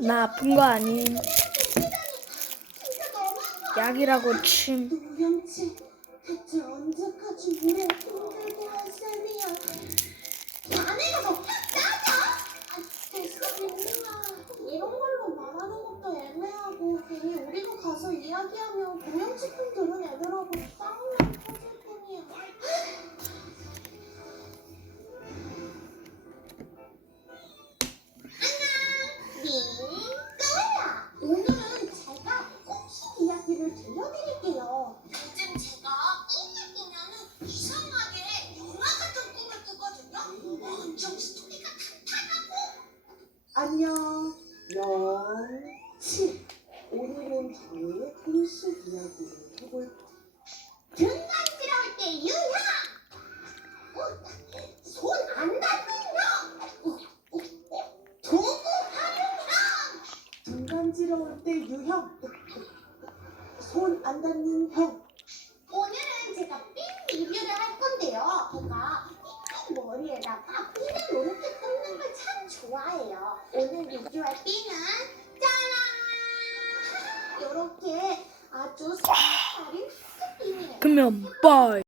나 아픈 거거 약이라고 침. 이야기하면 노영치품 들은 애들하고 오늘은 제가 꼭 이야기를 들려드릴게요. 요즘 제가 꿈을 꾸면은 이상하게 영화 같은 꿈을 꾸거든요. 엄청 스토리가 탄탄하고. 안녕, 영치. 오늘은 저의 공식 이야기를 해볼 등간지러울 때 유형 어, 손안 닿는 형 어, 어, 어, 도구 활용형 등간지러울 때 유형. 손 안 닿는 형. 오늘은 제가 핀 리뷰를 할 건데요. 제가 핀 머리에다가 핀을 이렇게 꽂는 걸 참 좋아해요. 오늘 리뷰할 핀은 짜란! 이렇게 아주 색깔이 핑크 핀이에요. 그러면 빠이.